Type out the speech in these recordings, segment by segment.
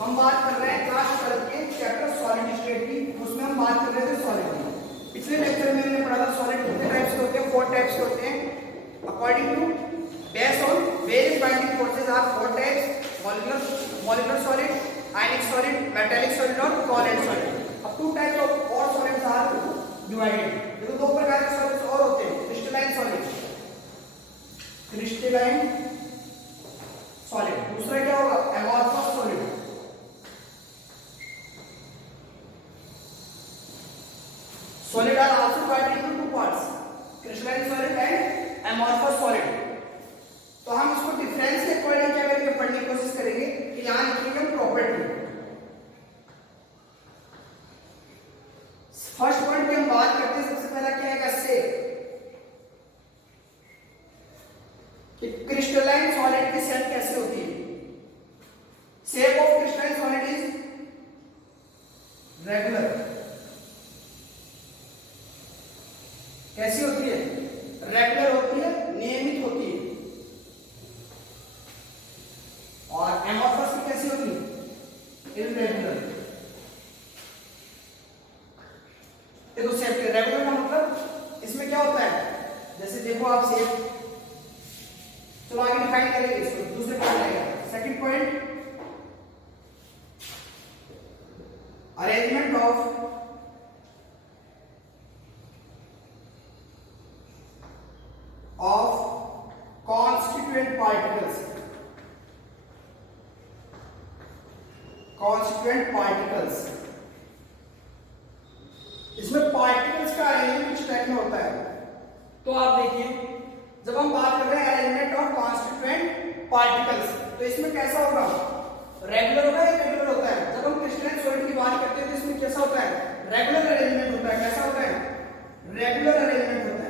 हम बात कर रहे हैं क्लास 12 के चैप्टर सॉलिड स्टेट की, उसमें हम बात कर रहे थे सॉलिड की। पिछले लेक्चर में हमने पढ़ा था सॉलिड कितने टाइप्स के होते हैं, 4 टाइप्स के होते हैं। According to based on various binding forces are 4 types: molecular solid, ionic solid, metallic solid और कोवैलेंट सॉलिड। अब 2 टाइप्स ऑफ और सॉलिड्स आर डिवाइडेड। देखो 2 प्रकार के सॉलिड्स और होते हैं: क्रिस्टलाइन सॉलिड, क्रिस्टलाइन सॉलिड। दूसरा क्या होगा? Amorphous solid. Solid are also divided into 2 parts: crystalline solid and amorphous solid। तो हम इसको डिफरेंस के अकॉर्डिंग क्या करेंगे, पढ़ने की कोशिश करेंगे कि यहां लिखेंगे प्रॉपर्टी। फर्स्ट पॉइंट की हम बात करते हैं, सबसे पहला क्या है शेप, कि क्रिस्टलाइन सॉलिड की शेप कैसे होती है। Shape of crystalline solid is regular. कैसी होती है? रेगुलर होती है, नियमित होती है। और एमॉर्फस की कैसी होती है? इररेगुलर। देखो शेप के रेगुलर का मतलब इसमें क्या होता है, जैसे देखो आप शेप, चलो आगे डिफाइन करेंगे इसको, दूसरे पॉइंट आएगा। Second point, arrangement of constituent particles। constituent particles, इसमें पार्टिकल्स का अरेंजमेंट कुछ टाइप में होता है। तो आप देखिए, जब हम बात कर रहे हैं अरेंजमेंट ऑफ कॉन्स्टिट्यूएंट पार्टिकल्स, तो इसमें कैसा होगा? रेगुलर होगा या इरेगुलर होता है? जब हम क्रिस्टलाइन सॉलिड की बात करते हैं तो इसमें कैसा होता है? रेगुलर अरेंजमेंट होता है। कैसा होता है? रेगुलर अरेंजमेंट होता है।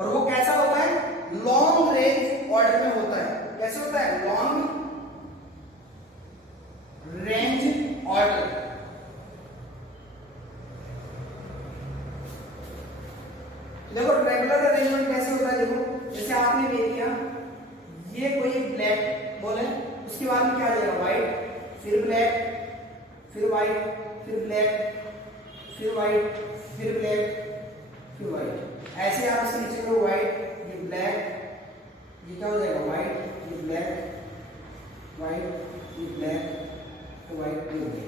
और वो कैसा होता है? लॉन्ग रेंज ऑर्डर में होता है। कैसे होता है? Long range order. देखो रेगुलर अरेंजमेंट कैसे होता है, देखो जैसे आपने ले लिया ये कोई ब्लैक बॉल है, उसके बाद में क्या आ जाएगा? व्हाइट, फिर ब्लैक, फिर व्हाइट, फिर ब्लैक, फिर व्हाइट, फिर ब्लैक, फिर व्हाइट। ऐसे आप इसके नीचे को व्हाइट, ये ब्लैक, ये क्या हो जाएगा? व्हाइट, ये ब्लैक, व्हाइट, ये ब्लैक, तो व्हाइट, ये हो गया।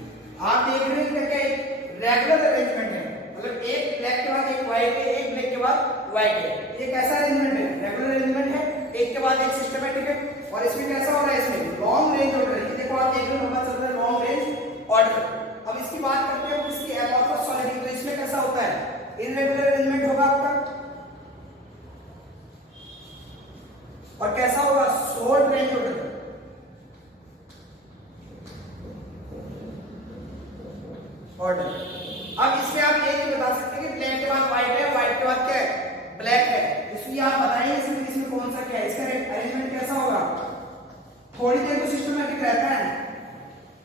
आप देख रहे हैं क्या एक रेगुलर अरेंजमेंट है, मतलब एक ब्लैक के बाद एक व्हाइट है, एक ब्लैक के बाद व्हाइट है। ये कैसा अरेंजमेंट है? रेगुलर अरेंजमेंट है, एक के बाद एक सिस्टमैटिक है। और इसमें कैसा हो रहा है? इसमें लॉन्ग रेंज ऑर्डर है। देखो आप देख रहे हो, नंबर चल रहा है लॉन्ग रेंज ऑर्डर। अब इसकी बात करते हैं इसकी एमॉर्फस सॉलिड की, तो इसमें कैसा होता है? इररेगुलर अरेंजमेंट होगा आपका। और कैसा होगा? Short range order. ऑर्डर। अब इसमें आप ये नहीं बता सकते कि ब्लैक के बाद व्हाइट है, व्हाइट के बाद क्या है? ब्लैक है। इसलिए आप बताइए इसमें कौन सा क्या है, इसका अरेंजमेंट कैसा होगा? थोड़ी देर तो सिस्टमैटिक रहता है,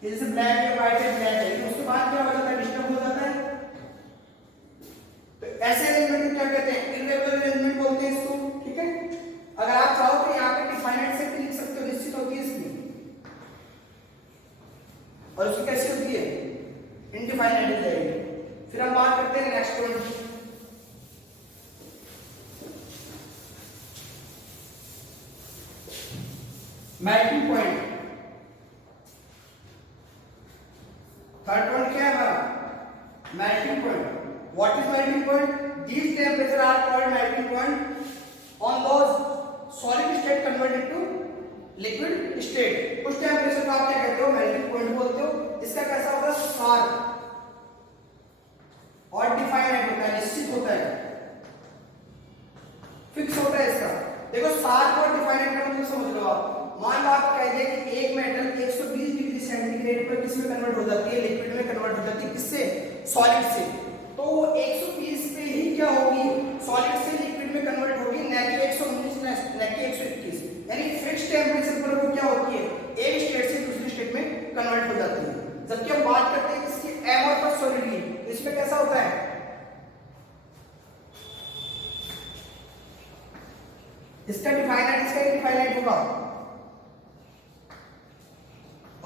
जैसे ब्लैक है, व्हाइट है, ब्लैक है, उसके बाद क्या हो जाता है? डिस्टर्ब हो जाता है। तो ऐसे अरेंजमेंट को क्या कहते हैं? इररेगुलर अरेंजमेंट बोलते हैं इसको। ठीक है, अगर आप चाहो तो यहाँ पे डिफाइनेट से लिख सकते हो, निश्चित होती है इसकी। और उसकी कैसी होती है? इनडिफाइनेट हो जाएगी। फिर हम बात करते हैं next point, melting point. Third point क्या है हमारा? Melting point. What is melting point? These temperatures are called melting point on those solid state converted to liquid state। उस टेम्परेचर को आप क्या कहते हो? मेल्टिंग पॉइंट बोलते हो। इसका कैसा होगा? शार्प और डिफाइनेट होता है, निश्चित होता है, फिक्स होता है इसका। देखो शार्प और डिफाइनेट का मतलब समझ लो आप। मान लो आप कह दे कि एक मेटल 120 डिग्री सेंटीग्रेड पर किसमें कन्वर्ट हो जाती है? लिक्विड में कन्वर्ट हो जाती है। किससे? सॉलिड से। तो वो 120 पे ही क्या होगी? सॉलिड से लिक्विड में कन्वर्ट होगी, न कि 119 न कि 121। यानी फिक्स टेम्परेचर पर वो क्या होती है? एक स्टेट से दूसरी स्टेट में कन्वर्ट हो जाती है। जबकि हम बात करते हैं इसकी एमॉर्फस सॉलिड की, इसमें कैसा होता है? इसका डिफाइनाइट इसका डिफाइनाइट होगा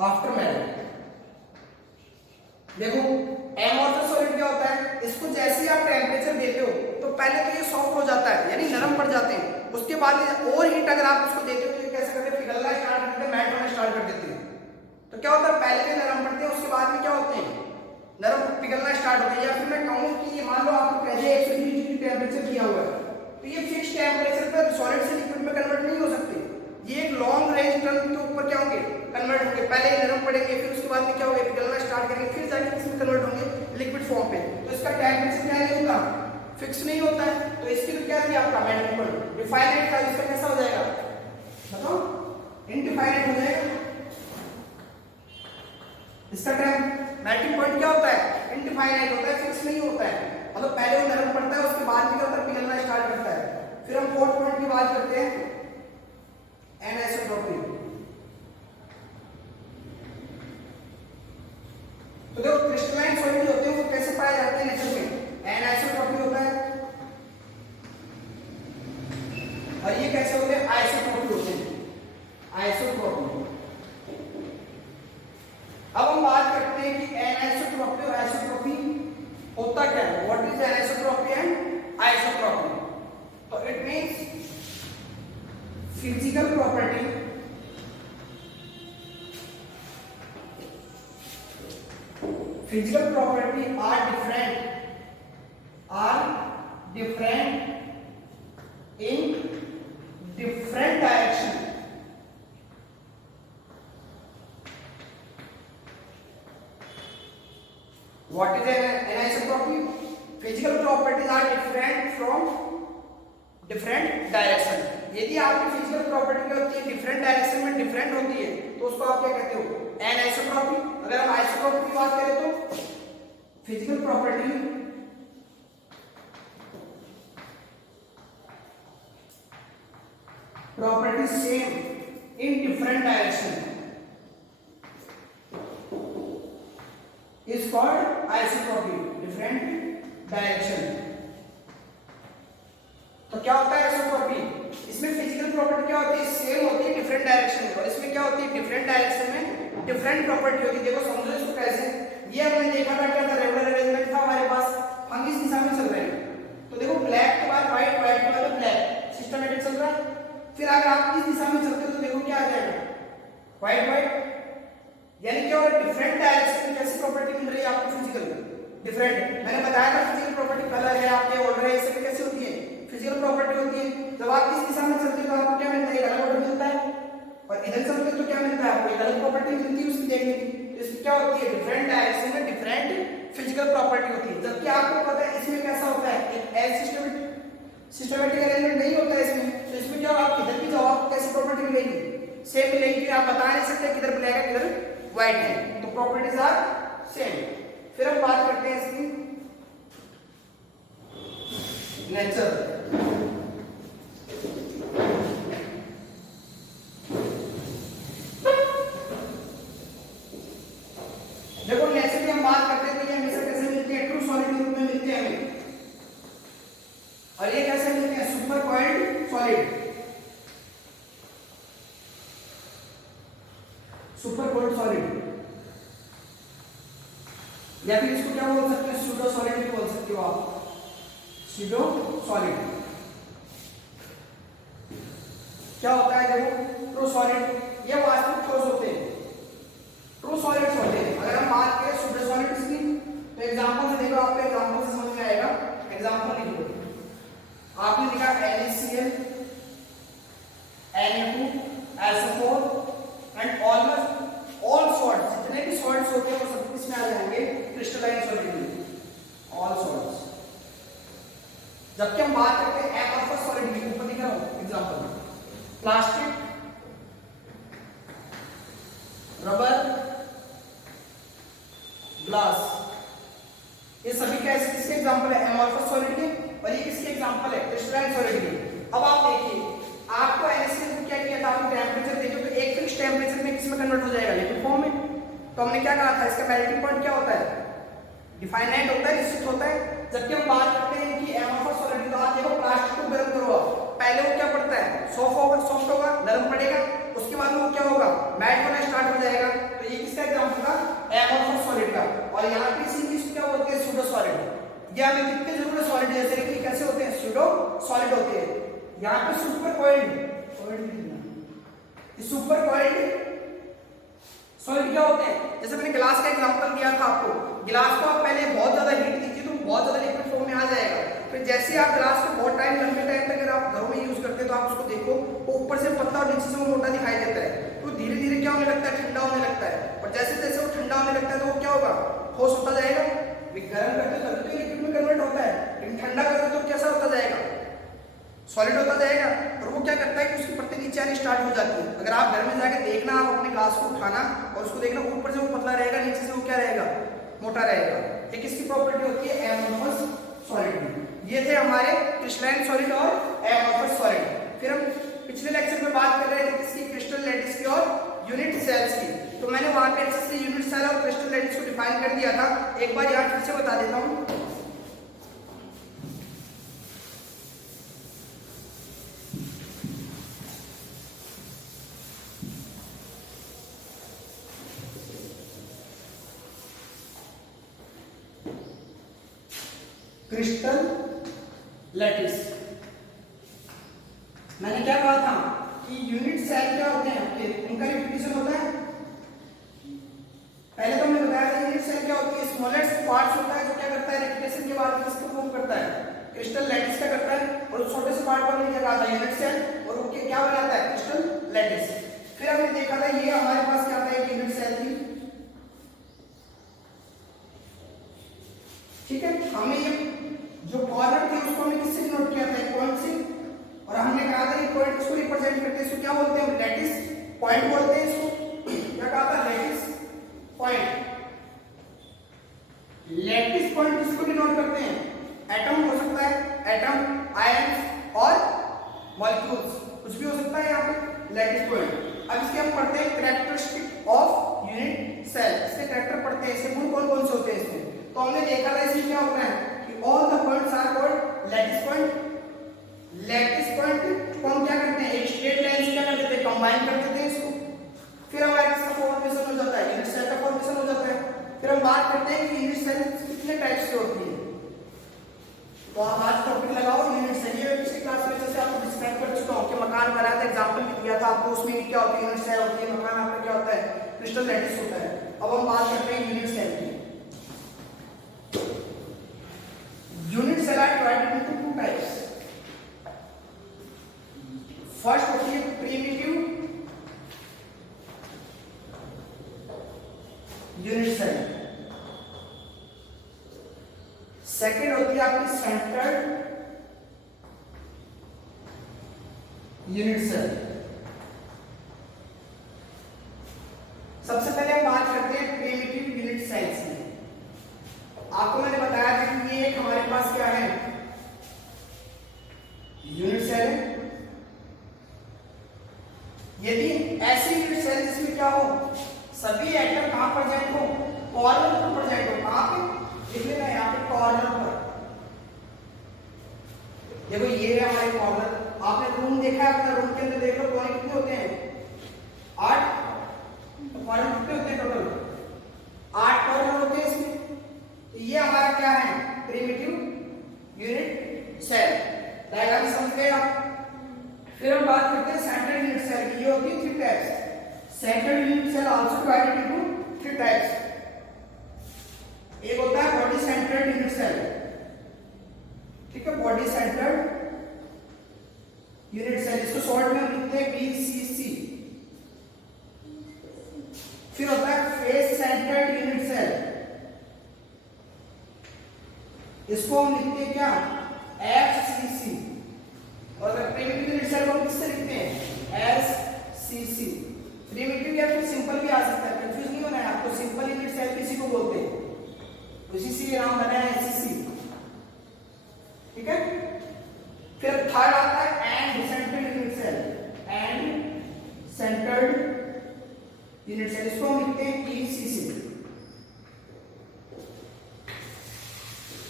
आफ्टर मेल्ट। देखो एमोर्फस सॉलिड क्या होता है, इसको जैसे ही आप टेम्परेचर देते हो तो पहले तो ये सॉफ्ट हो जाता है यानी नरम पड़ जाते हैं, उसके बाद और हीट अगर आप उसको देते हो तो ये कैसे करते हैं, पिघलना स्टार्ट कर देते हैं, मेल्ट होना स्टार्ट कर देते हैं। तो क्या होता है, पहले तो नरम पड़ते हैं, उसके बाद में क्या होते हैं, नरम पिघलना स्टार्ट होते हैं। या फिर मैं कहूँ कि ये मान लो आपको पहले 120 डिग्री टेम्परेचर दिया हुआ है तो ये फिक्स टेम्परेचर पर सॉलिड से लिक्विड में कन्वर्ट नहीं हो सकते, ये एक लॉन्ग रेंज टर्म के ऊपर क्या होंगे, कन्वर्ट होंगे। पहले नरम पड़ेंगे, फिर उसके बाद में क्या होगा, पिघलना स्टार्ट करेंगे, फिर जाके किसमें कन्वर्ट होंगे, लिक्विड फॉर्म पे। तो इसका टेम्परेचर क्या नहीं होता, फिक्स नहीं होता है। तो इसके लिए क्या दिया आपका मेल्टिंग पॉइंट, डिफाइनाइट था, इसका कैसा हो जाएगा बताओ, इनडिफाइनाइट हो जाएगा। इसका मेल्टिंग पॉइंट क्या होता है, इनडिफाइनाइट होता है, फिक्स नहीं होता है। मतलब पहले वो नरम पड़ता है, उसके बाद में क्या होता है, पिघलना स्टार्ट करता है। फिर हम फोर्थ पॉइंट की बात करते हैं, एनिसोट्रॉपी। तो देखो क्रिस्टलाइन सॉलिड होते हैं वो कैसे पाए जाते हैं नेचर में, एनिसोट्रॉपी होता है, और ये कैसे होते हैं, आइसोट्रॉपी होते हैं, आइसोट्रॉपी। अब हम बात करते हैं कि एनिसोट्रॉपी और आइसोट्रॉपी होता क्या है, what is anisotropy and isotropy. तो it means physical property are different in different direction. What is an anisotropy? Physical properties are different from different direction. यदि आपकी फिजिकल प्रॉपर्टी क्या होती है, डिफरेंट डायरेक्शन में डिफरेंट होती है तो उसको आप क्या कहते हो, एनिसोट्रॉपी। अगर हम आइसोट्रॉपी की बात करें तो physical property same in different direction is called isotropy, different direction. तो क्या होता है आइसोट्रॉपी, इसमें फिजिकल प्रॉपर्टी क्या होती है, सेम होती है डिफरेंट डायरेक्शन में, और इसमें क्या होती है, डिफरेंट डायरेक्शन में डिफरेंट प्रॉपर्टी होती है। देखो समझो इसको कैसे, ये हमने देखा था क्या था, रेगुलर अरेंजमेंट था हमारे पास, हम इस दिशा में चल रहे हैं, तो देखो ब्लैक के बाद व्हाइट, व्हाइट के बाद ब्लैक, सिस्टमैटिक चल रहा है। फिर अगर आप इस दिशा में चलते हो तो देखो क्या आ जाएगा, व्हाइट व्हाइट, यानी क्या हो रहा है, डिफरेंट डायरेक्शन में कैसी प्रॉपर्टी मिल रही है आपको, फिजिकल डिफरेंट। मैंने बताया था फिजिकल प्रॉपर्टी कलर है, आपके ऑर्डर है, इससे कैसे होती है, फिजिकल प्रॉपर्टी होती है। जब आप इस दिशा में चलते हो तो आपको क्या मिलता है, अलग ऑर्डर मिलता है, और इधर चलते हो तो क्या मिलता है आपको, एक अलग प्रॉपर्टी मिलती है उसकी देखने की। तो इसमें क्या होती है, डिफरेंट डायरेक्शन में डिफरेंट फिजिकल प्रॉपर्टी होती है। जबकि आपको पता है इसमें कैसा होता है, एक एल सिस्टमैटिक अरेंजमेंट नहीं होता है इसमें। तो इसमें क्या आप इधर भी जाओ आपको कैसी प्रॉपर्टी मिलेगी, सेम मिलेगी, फिर आप बता नहीं सकते किधर ब्लैक है किधर व्हाइट है, तो प्रॉपर्टीज आर सेम। फिर हम बात करते हैं इसकी नेचर। देखो नेचर की हम बात करते हैं तो ये हमेशा कैसे मिलते हैं, ट्रू सॉलिड के रूप में मिलते हैं हमें, और ये कैसे मिलते हैं, super coiled solid, super coiled solid, या फिर इसको क्या बोल सकते हैं, सूडो सॉलिड भी बोल सकते हो आप, सूडो सॉलिड। क्या होता है, देखो ट्रू सॉलिड ये वास्तविक ठोस होते हैं, ट्रू सॉलिड्स होते हैं। अगर हम बात करें सूडो सॉलिड्स की तो एग्जांपल से देखो, आपको एग्जांपल से समझ में आएगा। एग्जांपल लिख लो, आपने लिखा NaCl, Na2, SO4 and almost all salts, जितने भी सॉल्ट्स होते हैं वो सब किसमें आ जाएंगे, क्रिस्टलाइन सॉलिड में, ऑल सॉल्ट्स। जबकि हम बात करते हैं एमोर्फस सॉलिड की, ऊपर दिख रहा हूं एग्जांपल, प्लास्टिक, रबर, ग्लास, ये सभी कैसे किसके एग्जांपल है, एमोर्फस सॉलिड के, और ये किसके एग्जांपल है, क्रिस्टलाइन सॉलिड के। अब आप देखिए, आपको NaCl को क्या किया था, आपने टेंपरेचर देखो तो एक फिक्स टेंपरेचर में किसमें कन्वर्ट हो जाएगा, लिक्विड फॉर्म में। तो हमने क्या कहा था, इसका मेल्टिंग पॉइंट क्या होता है, डिफाइनाइट होता है, निश्चित होता है। जबकि हम बात करते हैं कि एमोर्फस सॉलिड, तो आप देखो प्लास्टिक को गर्म करो, पहले वो क्या पड़ता है, यहाँ पे super coiled super coiled solid क्या होते हैं? जैसे मैंने गिलास का एग्जांपल दिया था आपको, गिलास को आप पहले बहुत ज्यादा हीट दीजिए तो बहुत ज्यादा लिक्विड फॉर्म में आ जाएगा। फिर जैसे ही आप गिलास को बहुत टाइम लंबे टाइम तक अगर आप घरों में यूज करते हैं तो आप उसको देखो वो ऊपर से पतला और नीचे से वो मोटा दिखाई देता है, तो धीरे धीरे क्या होने लगता है, ठंडा होने लगता है। और जैसे जैसे वो ठंडा होने लगता है तो वो क्या होगा, ठोस होता जाएगा। गर्म करते तभी तो लिक्विड में कन्वर्ट होता है, लेकिन ठंडा करते तो कैसा होता जाएगा, सॉलिड होता जाएगा। और वो क्या करता है कि उसकी पत्ती नीचे आनी स्टार्ट हो जाती है। अगर आप घर में जाके देखना, आप अपने ग्लास को उठाना और उसको देखना, ऊपर से वो पतला रहेगा, नीचे से वो क्या रहेगा, मोटा रहेगा। एक इसकी प्रॉपर्टी होती है एमोर्फस सॉलिड। ये थे हमारे क्रिस्टलाइन सॉलिड और एमोर्फस सॉलिड। फिर हम पिछले लेक्चर में बात कर रहे थे किसकी, क्रिस्टल लैटिस की और यूनिट सेल्स की। तो मैंने वहां पे अच्छे से यूनिट सेल और क्रिस्टल लैटिस को डिफाइन कर दिया था, एक बार यहाँ फिर से बता देता हूँ। क्रिस्टल लैटिस, मैंने क्या कहा था कि यूनिट सेल क्या होते हैं आपके, उनका रिपीटिशन होता है। पहले तो हमने बताया था यूनिट सेल क्या होती है, स्मॉलेस्ट पार्ट्स होता है जो क्या करता है, रेप्लिकेशन के बाद किसको फॉर्म करता है, क्रिस्टल लैटिस का करता है। और उस छोटे से पार्ट को हमने क्या कहा था, यूनिट सेल, और वो क्या बनाता है, क्रिस्टल लैटिस। फिर हमने देखा था ये हमारे पास क्या था, एक यूनिट सेल थी, ठीक है। हमने ये जो कॉर्नर थे उसको हमने किससे नोट किया था, पॉइंट से। और हमने कहा था ये पॉइंट इसको रिप्रेजेंट करते हैं, इसको क्या बोलते हैं, लैटिस पॉइंट बोलते हैं इसको। क्या कहा था, लैटिस पॉइंट। लैटिस पॉइंट किसको डिनोट करते हैं, एटम हो सकता है, एटम, आयन और मॉलिक्यूल्स, कुछ भी हो सकता है यहाँ पे लैटिस पॉइंट। अब इसके हम पढ़ते हैं कैरेक्टरिस्टिक ऑफ यूनिट सेल। इसके कैरेक्टर पढ़ते हैं, इससे गुण कौन कौन से होते हैं इसमें। तो हमने देखा था इसमें क्या होता है, all the points are called lattice point। Lattice point को हम क्या करते हैं, एक स्ट्रेट लाइन से क्या कर देते हैं, कंबाइन कर देते हैं इसको। फिर हमारे इसका फॉर्मेशन हो जाता है, यूनिट सेल का फॉर्मेशन हो जाता है। फिर हम बात करते हैं कि यूनिट सेल कितने टाइप्स के होती है। तो आप आज टॉपिक लगाओ यूनिट सेल। ये पिछली क्लास में जैसे आपको डिस्क्राइब कर चुका हूँ कि मकान बनाया था, एग्जांपल भी दिया था आपको, उसमें क्या होती है, यूनिट सेल होती है, मकान आपका क्या होता है, क्रिस्टल लैटिस होता है। अब हम बात करते हैं यूनिट सेल की। Unit cell are divided into two types. First होती है प्रिमिटिव यूनिट सेल, सेकेंड होती है आपकी सेंटर्ड यूनिट सेल। सबसे पहले हम बात करते हैं प्रिमिटिव यूनिट सेल्स में। आपको मैंने बताया था कि ये एक हमारे पास क्या है, यूनिट सेल है। यदि ऐसी यूनिट सेल जिसमें क्या हो, सभी एटम कहां प्रेजेंट हो, कॉर्नर पर प्रेजेंट हो। कहां पे, लिख लेना यहाँ पे कॉर्नर पर। देखो ये है हमारे कॉर्नर। आपने रूम देखा है, अपना रूम के अंदर देख लो कोने कितने होते हैं, 8। तो कॉर्नर कितने होते हैं टोटल, 8 कॉर्नर होते हैं इसमें। ये हमारा क्या है, प्रिमिटिव यूनिट सेल। डायग्राम समझ गए आप। फिर हम बात करते हैं सेंट्रल यूनिट सेल की। ये होती है 3 types. Central unit cell also divided into 3 types. एक होता है बॉडी सेंटर्ड यूनिट सेल, ठीक है, बॉडी सेंटर्ड यूनिट सेल, इसको शॉर्ट में लिखते हैं BCC। फिर होता है फेस सेंटर्ड यूनिट सेल, इसको हम लिखते हैं क्या, FCC। और अगर प्रिमिटिव यूनिट सेल को हम किससे लिखते हैं, SCC। प्रिमिटिव या फिर सिंपल भी आ सकता है, कंफ्यूज नहीं होना है आपको। सिंपल यूनिट सेल किसी को बोलते हैं, उसी से नाम बना है SCC, ठीक है। फिर थर्ड आता है end centred unit cell, end centred unit cell, इसको हम लिखते हैं ECC।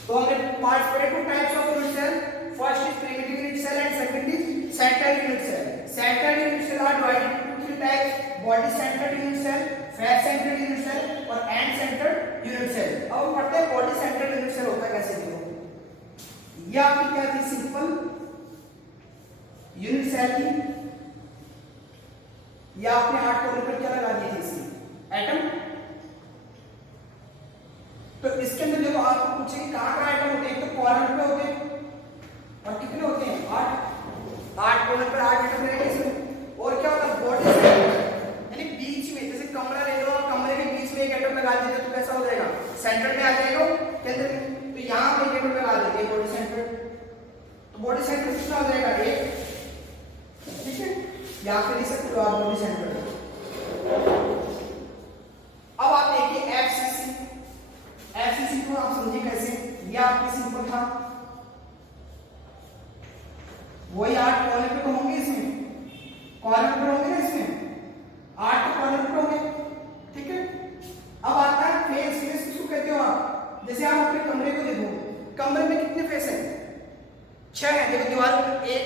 तो हमने पार्ट 2 types of unit cell. First is primitive unit cell and second is centred unit cell. Centred unit cell are divided into 3 types, body centred unit cell, face centred unit cell और end centred unit cell. अब हम पढ़ते हैं body centred unit cell होता है कैसे। देखो ये आपकी क्या थी, सिंपल यूनिट सेल की, या आपने 8 कॉर्नर पर क्या लगा दिए थे इसमें एटम। तो इसके अंदर देखो आपको पूछेंगे कहां एटम होते हैं, तो कॉर्नर पे होते हैं, और कितने होते हैं 8 कॉर्नर पर 8 एटम रहेंगे इसमें। और क्या होता है बॉडी सेल, यानी बीच में, जैसे कमरा ले लो और कमरे के बीच में एक एटम लगा दीजिए तो कैसा हो जाएगा, सेंटर में आ जाएगा केंद्र में। तो यहां पे एक एटम लगा देंगे बॉडी सेंटर, तो बॉडी सेंटर कितना हो जाएगा 1, ठीक है, या फिर लिख सकते हो आप बॉडी सेंटर। अब आप देखिए एफसीसी, एफसीसी को आप समझिए कैसे, ये आपके सिंपल था, वही 8 कॉर्नर पे होंगे, इसमें कॉर्नर पे होंगे ना, इसमें 8 कॉर्नर पे होंगे, ठीक है। अब आता है फेस, फेस किसको कहते हो आप, जैसे आप अपने कमरे को देखो, कमरे में कितने फेस हैं, 6 हैं, देखो दीवार 1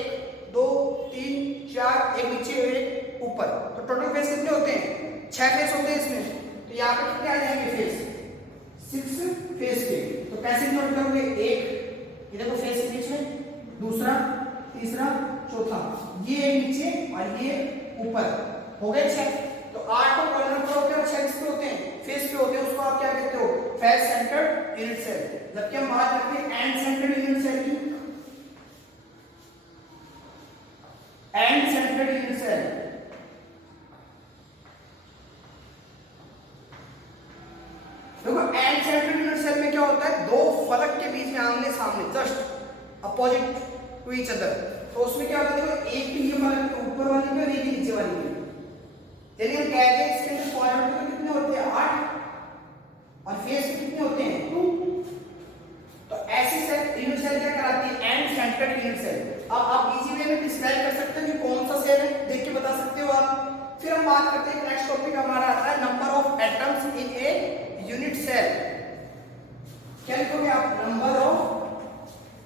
2 3 4, एक नीचे एक ऊपर, तो टोटल फेस कितने होते हैं 6 फेस होते हैं इसमें। तो यहाँ पे कितने आ जाएंगे फेस, 6 फेस के। तो कैसे नोट करोगे, एक ये देखो फेस के बीच में, दूसरा तीसरा चौथा, ये नीचे और ये ऊपर, हो गए 6। तो 8 तो कॉर्नर पर होते हैं और 6 किस पे होते हैं, फेस पे होते हैं, उसको आप क्या कहते हो, फेस सेंटर्ड यूनिट सेल। जबकि हम बात करते हैं एंड सेंटर्ड यूनिट सेल की, एंड सेंटर्ड यूनिट सेल, देखो एंड सेंटर्ड यूनिट सेल में क्या होता है, दो फलक के बीच में आमने सामने, just opposite to each other. तो उसमें क्या होता है, देखो एक की ये फलक ऊपर वाली में और एक की नीचे वाली में, चलिए हम कहते हैं इसके अंदर कॉर्नर पे कितने होते हैं 8 और फेस पे कितने होते हैं 2। तो ऐसी सेल यूनिट सेल क्या कराती है, एंड सेंटर्ड यूनिट सेल। अब आप इजी वे में डिस्क्राइब कर सकते हो कि कौन सा सेल है, देख के बता सकते हो आप। फिर हम बात करते हैं, नेक्स्ट टॉपिक हमारा आता है number of atoms in a unit cell. क्या लिखोगे आप, number of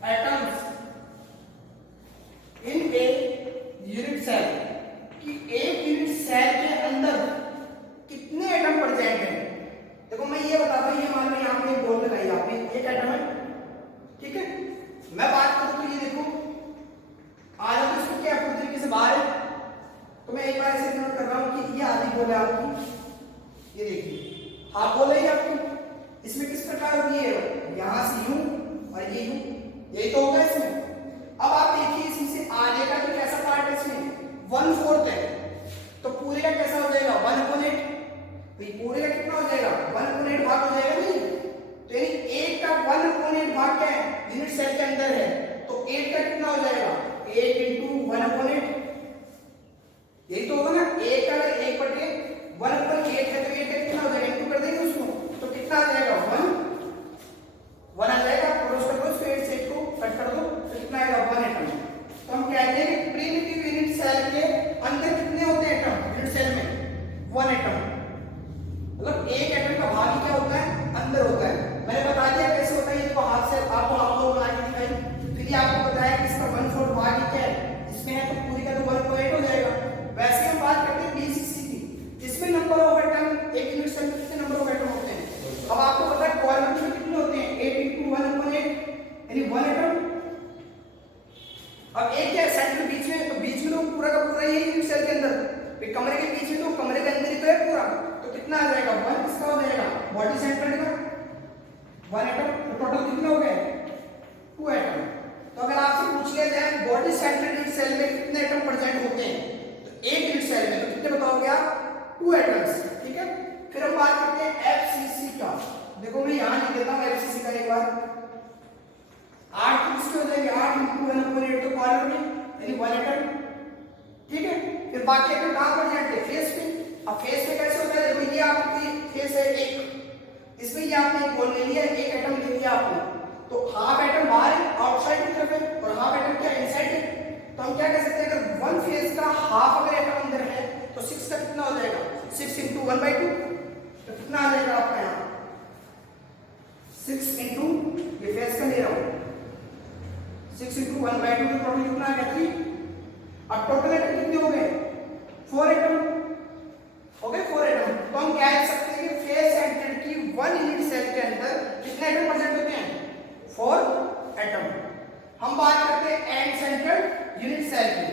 atoms in a unit cell, कि एक यूनिट सेल के अंदर कितने एटम पड़ जाएंगे। देखो मैं ये बताता हूं, ये मान लो यहां पे एक बॉल लगाई आपने, एक एटम है, ठीक है। मैं बात करूं तो ये देखो आ जाओ, तो इसको क्या पूरी तरीके से बाहर है, तो मैं एक बार ऐसे नोट कर रहा हूं कि ये आधी बॉल है आपकी, ये देखिए हाफ बॉल है आपकी, इसमें किस प्रकार होगी है, यहां से यूं और ये यूं, यही तो होगा इसमें। अब आप देखिए इसमें से आधे का जो कैसा पार्ट है, इसमें 1/4 है, तो पूरे का कैसा हो जाएगा 1/8, तो ये पूरे का कितना हो जाएगा 1/8 भाग हो जाएगा नहीं, तो यानी 1 का 1/8 भाग क्या है, यूनिट सेल के अंदर है, तो 8 का कितना हो जाएगा 8 × 1/8, यही तो होगा ना, 1 का 1/8 है, तो 8 का कितना हो जाएगा, इंटू कर देंगे उसको, तो कितना आ जाएगा 1 आ जाएगा, क्रॉस कर दो इसको, 8 से 8 को कट कर दो, तो कितना आएगा 1 एटम। तो हम कहते हैं कि प्रिमिटिव यूनिट सेल के अंदर कितने होते हैं एटम, यूनिट सेल में 1 एटम, मतलब एक एटम का भाग ही क्या होता है, अंदर होता है। मैंने बता दिया कैसे होता है, ये तो हाथ से आपको हाफ बॉल बना के दिखाई, फिर ये आपको बताया कि इसका 1/4 भाग ही क्या है, इसमें है तो पूरी का तो 1/8 हो जाएगा। वैसे हम बात करते हैं बीसीसी की, इसमें नंबर ऑफ एटम, एक यूनिट सेल में कितने नंबर ऑफ एटम होते हैं। अब आपको पता है कॉर्नर में कितने होते हैं, 8 × 1/8 यानी 1 एटम। अब एक क्या सेंटर बीच में, तो बीच में तो पूरा का पूरा यही यूनिट सेल के अंदर, फिर कमरे के बीच में तो कमरे के अंदर ही तो है पूरा, तो कितना आ जाएगा 1 किसका हो जाएगा, बॉडी सेंटर का 1 एटम। तो टोटल कितने हो गए 2 एटम। तो अगर आपसे पूछ लिया जाए बॉडी सेंटर यूनिट सेल में कितने एटम प्रेजेंट होते हैं, तो एक यूनिट सेल में तो कितने बताओगे आप 2 एटम्स, ठीक है। फिर हम बात करते हैं एफसीसी का, देखो मैं यहां लिख देता हूं एफसीसी का एक बार, 8 किसके हो जाएंगे 8 × 1/8 तो कॉर्नर में यानी 1 एटम, ठीक है। फिर बाकी एटम कहां पर जाते हैं, फेस पे। अब फेस पे कैसे होता है, देखो ये आपकी फेस है एक, इसमें ये आपने एक बॉल ले लिया, एक एटम ले लिया आपने, तो हाफ एटम बाहर है आउटसाइड की तरफ है और हाफ एटम क्या इनसाइड है। तो हम क्या कह सकते हैं, अगर 1 फेस का हाफ अगर एटम अंदर है तो 6 का कितना हो जाएगा 6 × 1/2, तो कितना आ जाएगा आपका यहां 6 × ये फेस का ले रहा हूं 6 × 1/2, तो टोटल कितना आ गया 3। अब टोटल एटम कितने हो गए 4 एटम हो गए 4 एटम। तो हम कह सकते हैं कि फेस सेंटर की 1 यूनिट सेल के अंदर कितने एटम प्रेजेंट होते हैं 4 एटम। हम बात करते हैं एंड सेंटर्ड यूनिट सेल की।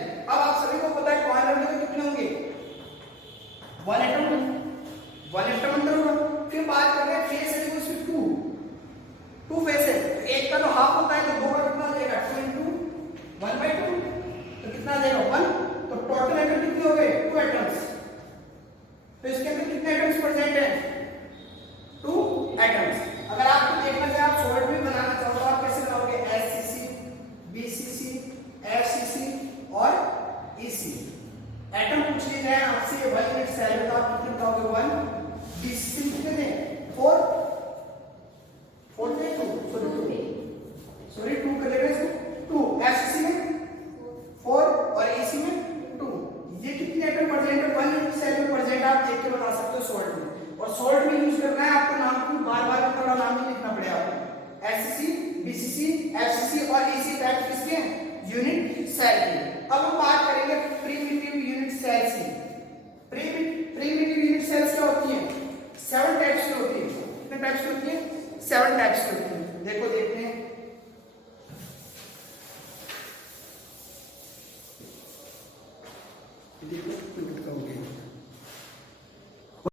EC। एटम पूछ लिया जाए आपसे 1 यूनिट सेल में तो आप कितने बताओगे 1। BCC में कितने थे 4 थे 2 सॉरी 2 कर लेना इसको 2। FCC में 4 और AC में 2। ये कितने एटम प्रेजेंट है 1 यूनिट सेल में प्रेजेंट आप देख के बता सकते हो सॉल्ट में। और सॉल्ट में यूज करना है आपको नाम को बार-बार थोड़ा नाम नहीं लिखना पड़ेगा आपको। SCC BCC FCC और EC टाइप किसके हैं यूनिट सेल के। अब हम बात करेंगे